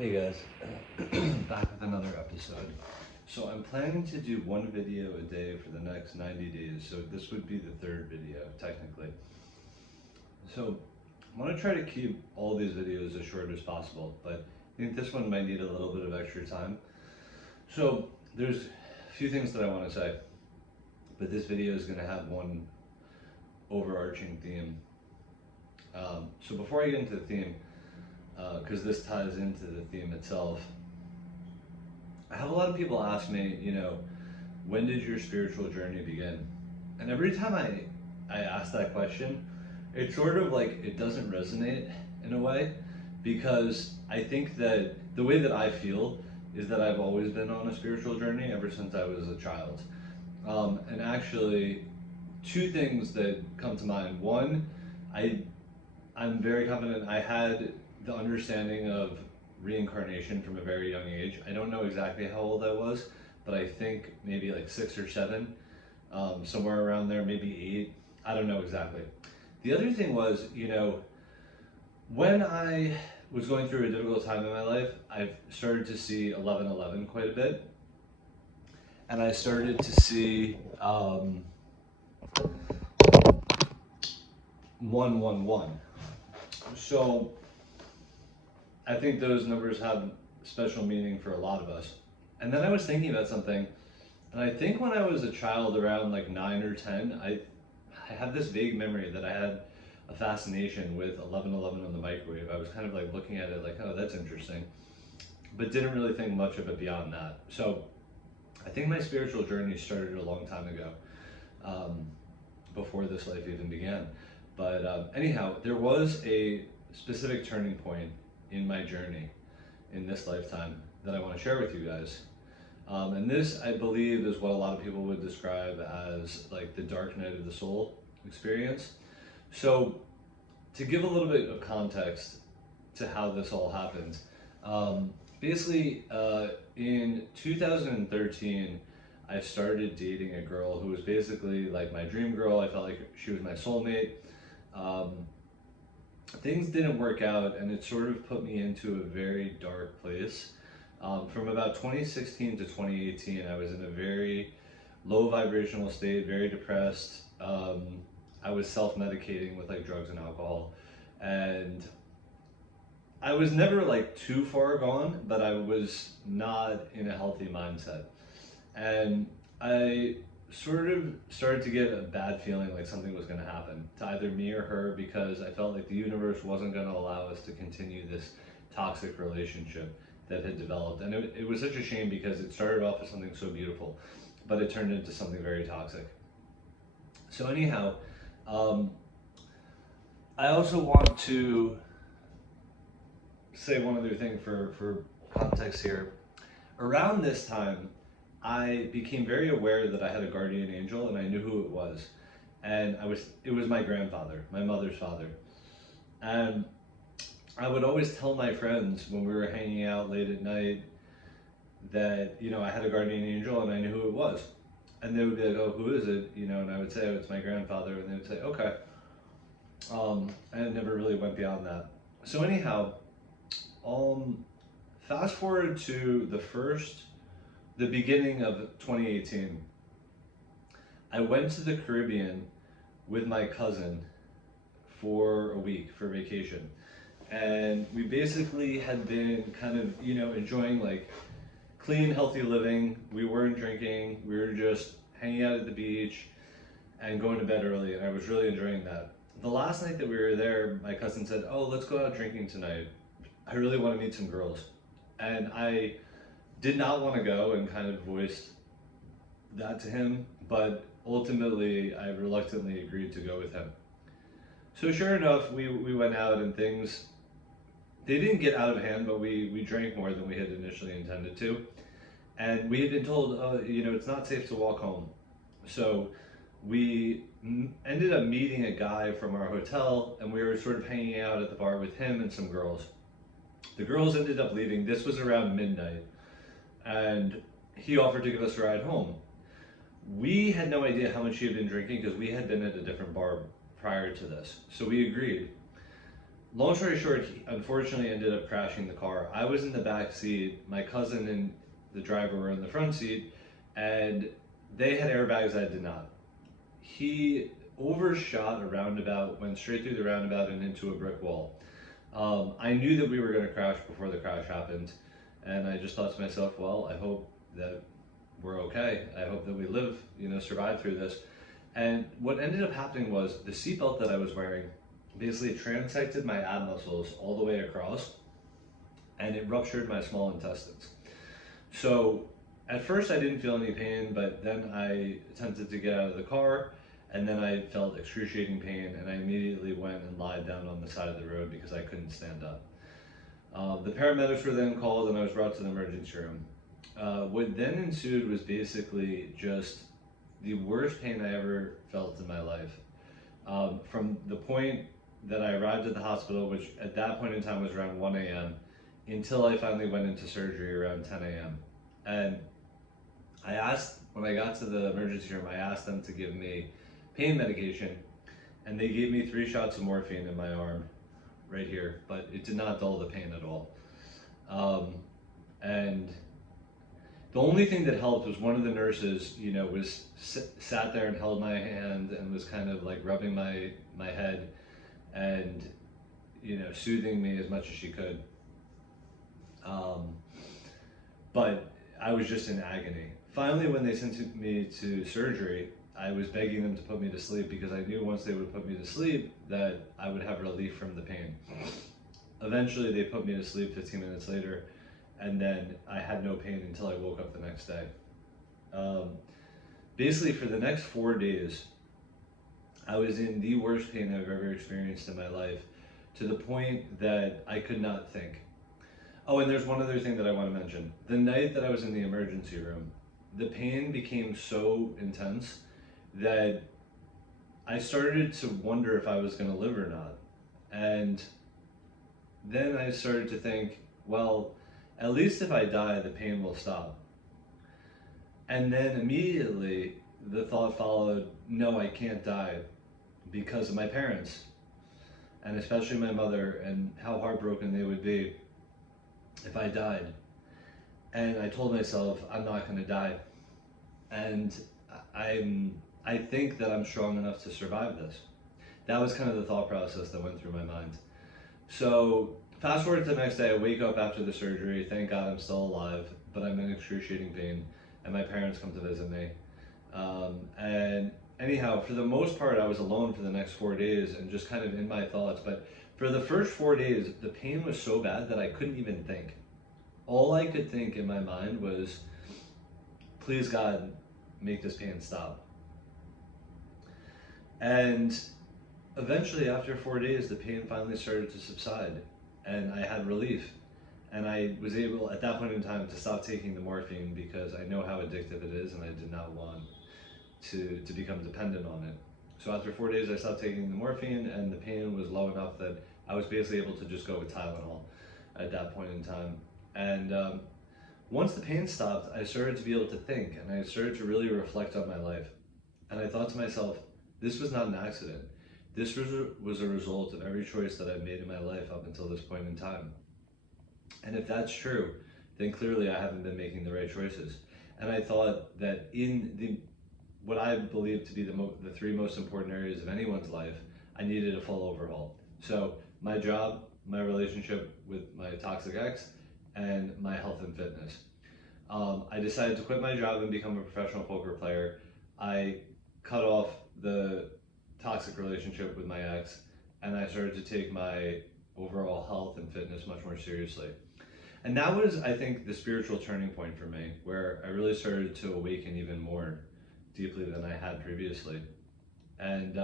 Hey guys, back with another episode. So I'm planning to do one video a day for the next 90 days, so this would be the third video, technically. So I want to try to keep all these videos as short as possible, but I think this one might need a little bit of extra time. So there's a few things that I want to say, but this video is going to have one overarching theme. So before I get into the theme, because this ties into the theme itself, I have a lot of people ask me, when did your spiritual journey begin? And every time I ask that question, it's sort of like it doesn't resonate in a way, because I think that the way that I feel is that I've always been on a spiritual journey ever since I was a child. And actually, two things that come to mind. One, I'm very confident I had the understanding of reincarnation from a very young age. I don't know exactly how old I was, but I think maybe like 6 or 7, somewhere around there, maybe 8. I don't know exactly. The other thing was, when I was going through a difficult time in my life, I've started to see 1111 quite a bit. And I started to see 111. So I think those numbers have special meaning for a lot of us. And then I was thinking about something, and I think when I was a child around like 9 or 10, I have this vague memory that I had a fascination with 1111 on the microwave. I was kind of like looking at it like, oh, that's interesting, but didn't really think much of it beyond that. So I think my spiritual journey started a long time ago, before this life even began. But anyhow, there was a specific turning point in my journey in this lifetime that I want to share with you guys. And this, I believe, is what a lot of people would describe as like the dark night of the soul experience. So to give a little bit of context to how this all happened, basically in 2013, I started dating a girl who was basically like my dream girl. I felt like she was my soulmate. Things didn't work out, and it sort of put me into a very dark place. From about 2016 to 2018, I was in a very low vibrational state, very depressed. I was self-medicating with like drugs and alcohol, and I was never like too far gone, but I was not in a healthy mindset. And I sort of started to get a bad feeling like something was going to happen to either me or her, because I felt like the universe wasn't going to allow us to continue this toxic relationship that had developed. And it was such a shame, because it started off as something so beautiful, but it turned into something very toxic. So anyhow, I also want to say one other thing for context here. Around this time, I became very aware that I had a guardian angel, and I knew who it was. And it was my grandfather, my mother's father. And I would always tell my friends when we were hanging out late at night that, I had a guardian angel and I knew who it was. And they would be like, oh, who is it? And I would say, oh, it's my grandfather. And they would say, okay. And it never really went beyond that. So anyhow, fast forward to the beginning of 2018, I went to the Caribbean with my cousin for a week for vacation. And we basically had been kind of, enjoying like clean, healthy living. We weren't drinking. We were just hanging out at the beach and going to bed early. And I was really enjoying that. The last night that we were there, my cousin said, oh, let's go out drinking tonight. I really want to meet some girls. And I did not want to go, and kind of voiced that to him, but ultimately I reluctantly agreed to go with him. So sure enough, we went out, and things, they didn't get out of hand, but we drank more than we had initially intended to. And we had been told, it's not safe to walk home. So we ended up meeting a guy from our hotel, and we were sort of hanging out at the bar with him and some girls. The girls ended up leaving. This was around midnight, and he offered to give us a ride home. We had no idea how much he had been drinking, because we had been at a different bar prior to this. So we agreed. Long story short, he unfortunately ended up crashing the car. I was in the back seat, my cousin and the driver were in the front seat, and they had airbags, I did not. He overshot a roundabout, went straight through the roundabout and into a brick wall. I knew that we were going to crash before the crash happened, and I just thought to myself, well, I hope that we're okay. I hope that we live, survive through this. And what ended up happening was the seatbelt that I was wearing basically transected my ab muscles all the way across, and it ruptured my small intestines. So at first I didn't feel any pain, but then I attempted to get out of the car, and then I felt excruciating pain, and I immediately went and lied down on the side of the road because I couldn't stand up. The paramedics were then called, and I was brought to the emergency room. What then ensued was basically just the worst pain I ever felt in my life. From the point that I arrived at the hospital, which at that point in time was around 1 a.m., until I finally went into surgery around 10 a.m. And I asked, when I got to the emergency room, I asked them to give me pain medication, and they gave me 3 shots of morphine in my arm, right here, but it did not dull the pain at all. And the only thing that helped was one of the nurses, sat there and held my hand and was kind of like rubbing my head and, soothing me as much as she could. But I was just in agony. Finally, when they sent me to surgery, I was begging them to put me to sleep because I knew once they would put me to sleep that I would have relief from the pain. Eventually, they put me to sleep 15 minutes later, and then I had no pain until I woke up the next day. Basically, for the next 4 days, I was in the worst pain I've ever experienced in my life, to the point that I could not think. Oh, and there's one other thing that I want to mention. The night that I was in the emergency room, the pain became so intense that I started to wonder if I was going to live or not. And then I started to think, well, at least if I die, the pain will stop. And then immediately the thought followed, no, I can't die because of my parents, and especially my mother, and how heartbroken they would be if I died. And I told myself, I'm not going to die. And I think that I'm strong enough to survive this. That was kind of the thought process that went through my mind. So fast forward to the next day, I wake up after the surgery. Thank God I'm still alive, but I'm in excruciating pain, and my parents come to visit me. And anyhow, for the most part, I was alone for the next 4 days and just kind of in my thoughts. But for the first 4 days, the pain was so bad that I couldn't even think. All I could think in my mind was, please God, make this pain stop. And eventually, after 4 days, the pain finally started to subside, and I had relief. And I was able, at that point in time, to stop taking the morphine because I know how addictive it is, and I did not want to become dependent on it. So after 4 days, I stopped taking the morphine, and the pain was low enough that I was basically able to just go with Tylenol at that point in time. And once the pain stopped, I started to be able to think, and I started to really reflect on my life. And I thought to myself, this was not an accident. This was a result of every choice that I've made in my life up until this point in time. And if that's true, then clearly I haven't been making the right choices. And I thought that in what I believe to be the 3 most important areas of anyone's life, I needed a full overhaul. So my job, my relationship with my toxic ex, and my health and fitness. I decided to quit my job and become a professional poker player. I cut off the toxic relationship with my ex, and I started to take my overall health and fitness much more seriously. And that was, I think, the spiritual turning point for me, where I really started to awaken even more deeply than I had previously. And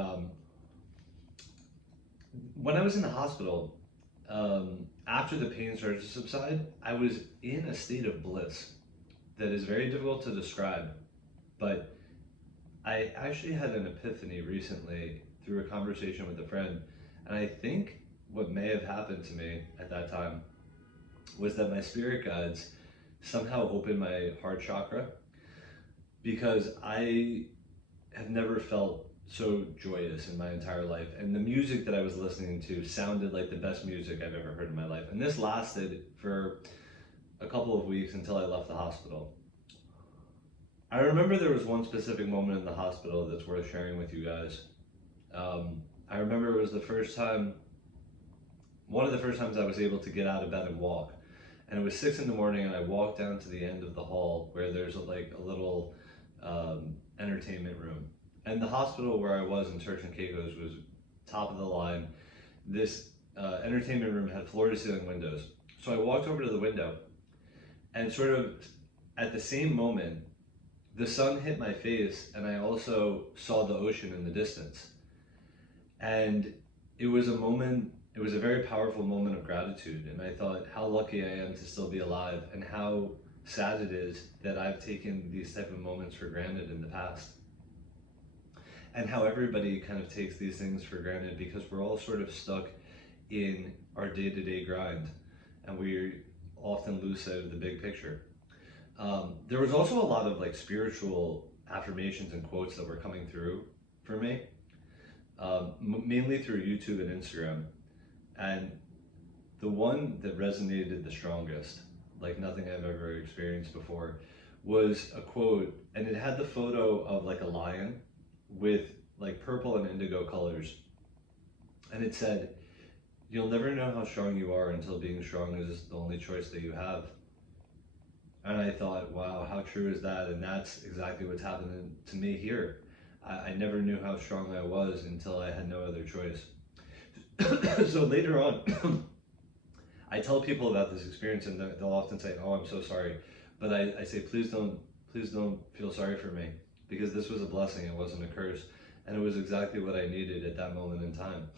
when I was in the hospital, after the pain started to subside, I was in a state of bliss that is very difficult to describe. But I actually had an epiphany recently through a conversation with a friend, and I think what may have happened to me at that time was that my spirit guides somehow opened my heart chakra, because I have never felt so joyous in my entire life. And the music that I was listening to sounded like the best music I've ever heard in my life. And this lasted for a couple of weeks until I left the hospital. I remember there was one specific moment in the hospital that's worth sharing with you guys. I remember it was one of the first times I was able to get out of bed and walk. And it was 6 in the morning, and I walked down to the end of the hall where there's a little entertainment room. And the hospital where I was in Turks and Caicos was top of the line. This entertainment room had floor-to-ceiling windows. So I walked over to the window, and sort of at the same moment, the sun hit my face, and I also saw the ocean in the distance. And it was a very powerful moment of gratitude. And I thought how lucky I am to still be alive, and how sad it is that I've taken these type of moments for granted in the past. And how everybody kind of takes these things for granted because we're all sort of stuck in our day-to-day grind, and we often lose sight of the big picture. There was also a lot of spiritual affirmations and quotes that were coming through for me, mainly through YouTube and Instagram. And the one that resonated the strongest, like nothing I've ever experienced before, was a quote, and it had the photo of a lion with purple and indigo colors. And it said, "You'll never know how strong you are until being strong is the only choice that you have." And I thought, wow, how true is that? And that's exactly what's happening to me here. I never knew how strong I was until I had no other choice. So later on, I tell people about this experience, and they'll often say, "Oh, I'm so sorry." But I say, please don't feel sorry for me, because this was a blessing, it wasn't a curse. And it was exactly what I needed at that moment in time.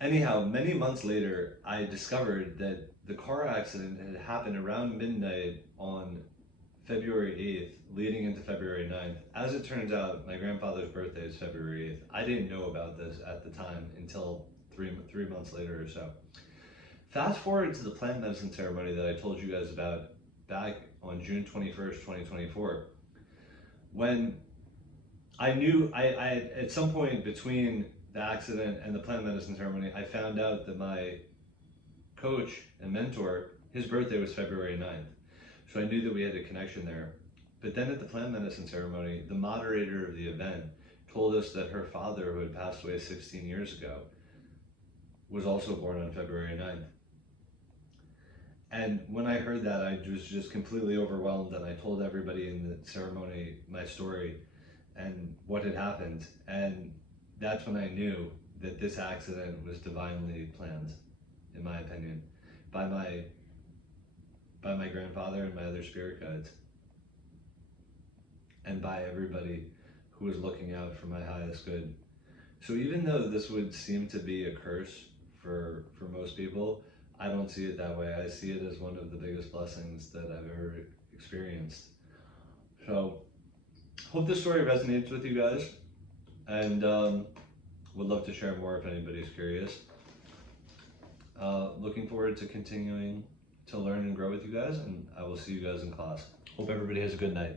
Anyhow, many months later, I discovered that the car accident had happened around midnight on February 8th, leading into February 9th. As it turns out, my grandfather's birthday is February 8th. I didn't know about this at the time until three months later or so. Fast forward to the plant medicine ceremony that I told you guys about back on June 21st, 2024. When I knew, I at some point between the accident and the plant medicine ceremony, I found out that my coach and mentor, his birthday was February 9th. So I knew that we had a connection there. But then at the plant medicine ceremony, the moderator of the event told us that her father, who had passed away 16 years ago, was also born on February 9th. And when I heard that, I was just completely overwhelmed, and I told everybody in the ceremony my story and what had happened. And that's when I knew that this accident was divinely planned, in my opinion, by my grandfather and my other spirit guides, and by everybody who was looking out for my highest good. So even though this would seem to be a curse for most people, I don't see it that way. I see it as one of the biggest blessings that I've ever experienced. So hope this story resonates with you guys, and would love to share more if anybody's curious. Looking forward to continuing to learn and grow with you guys, and I will see you guys in class. Hope everybody has a good night.